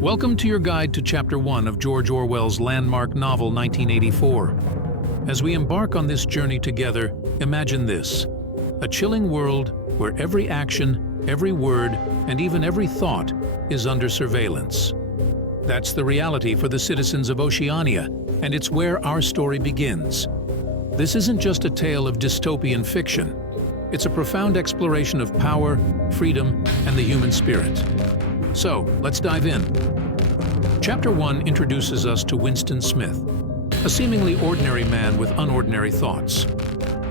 Welcome to your guide to Chapter 1 of George Orwell's landmark novel 1984. As we embark on this journey together, imagine this: a chilling world where every action, every word, and even every thought is under surveillance. That's the reality for the citizens of Oceania, and it's where our story begins. This isn't just a tale of dystopian fiction. It's a profound exploration of power, freedom, and the human spirit. So, let's dive in. Chapter 1 introduces us to Winston Smith, a seemingly ordinary man with unordinary thoughts.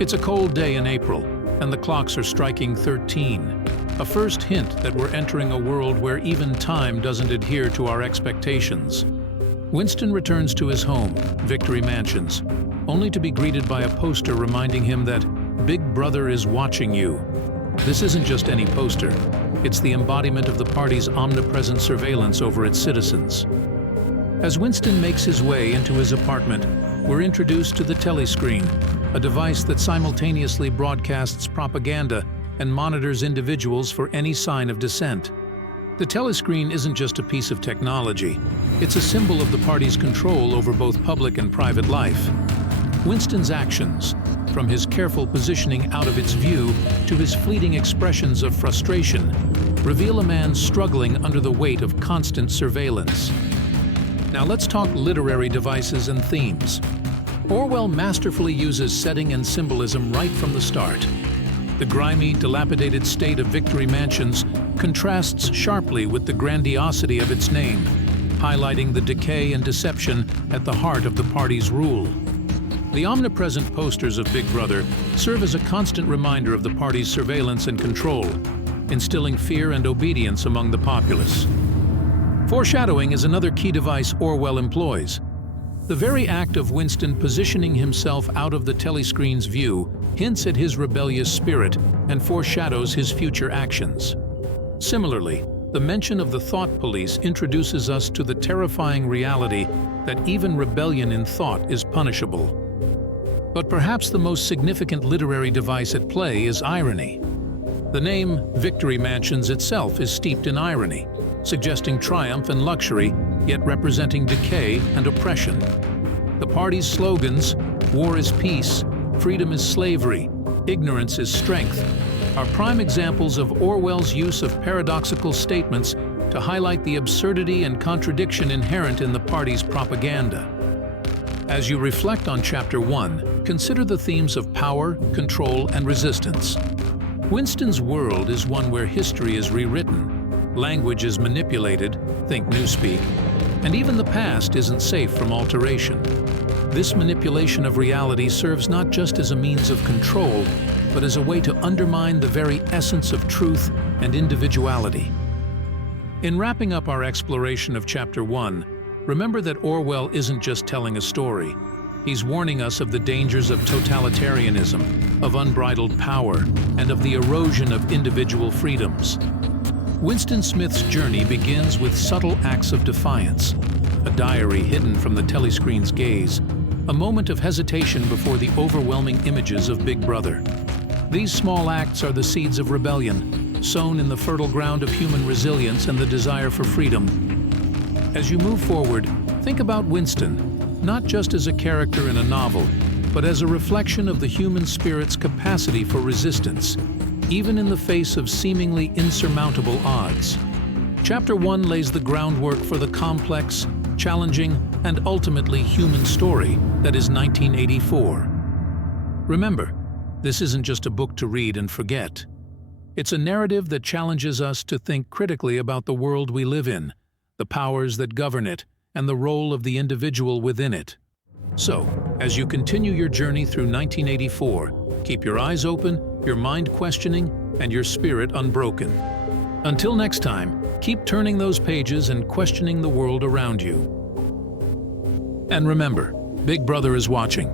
It's a cold day in April, and the clocks are striking 13, a first hint that we're entering a world where even time doesn't adhere to our expectations. Winston returns to his home, Victory Mansions, only to be greeted by a poster reminding him that Big Brother is watching you. This isn't just any poster. It's the embodiment of the party's omnipresent surveillance over its citizens. As Winston makes his way into his apartment, we're introduced to the telescreen, a device that simultaneously broadcasts propaganda and monitors individuals for any sign of dissent. The telescreen isn't just a piece of technology. It's a symbol of the party's control over both public and private life. Winston's actions, from his careful positioning out of its view to his fleeting expressions of frustration, reveal a man struggling under the weight of constant surveillance. Now let's talk literary devices and themes. Orwell masterfully uses setting and symbolism right from the start. The grimy, dilapidated state of Victory Mansions contrasts sharply with the grandiosity of its name, highlighting the decay and deception at the heart of the party's rule. The omnipresent posters of Big Brother serve as a constant reminder of the party's surveillance and control, instilling fear and obedience among the populace. Foreshadowing is another key device Orwell employs. The very act of Winston positioning himself out of the telescreen's view hints at his rebellious spirit and foreshadows his future actions. Similarly, the mention of the thought police introduces us to the terrifying reality that even rebellion in thought is punishable. But perhaps the most significant literary device at play is irony. The name Victory Mansions itself is steeped in irony, suggesting triumph and luxury, yet representing decay and oppression. The party's slogans, "War is peace," "Freedom is slavery," "Ignorance is strength," are prime examples of Orwell's use of paradoxical statements to highlight the absurdity and contradiction inherent in the party's propaganda. As you reflect on Chapter 1, consider the themes of power, control, and resistance. Winston's world is one where history is rewritten, language is manipulated, think newspeak, and even the past isn't safe from alteration. This manipulation of reality serves not just as a means of control, but as a way to undermine the very essence of truth and individuality. In wrapping up our exploration of Chapter 1, remember that Orwell isn't just telling a story. He's warning us of the dangers of totalitarianism, of unbridled power, and of the erosion of individual freedoms. Winston Smith's journey begins with subtle acts of defiance, a diary hidden from the telescreen's gaze, a moment of hesitation before the overwhelming images of Big Brother. These small acts are the seeds of rebellion, sown in the fertile ground of human resilience and the desire for freedom. As you move forward, think about Winston, not just as a character in a novel, but as a reflection of the human spirit's capacity for resistance, even in the face of seemingly insurmountable odds. Chapter 1 lays the groundwork for the complex, challenging, and ultimately human story that is 1984. Remember, this isn't just a book to read and forget. It's a narrative that challenges us to think critically about the world we live in, the powers that govern it, and the role of the individual within it. So, as you continue your journey through 1984, keep your eyes open, your mind questioning, and your spirit unbroken. Until next time, keep turning those pages and questioning the world around you. And remember, Big Brother is watching.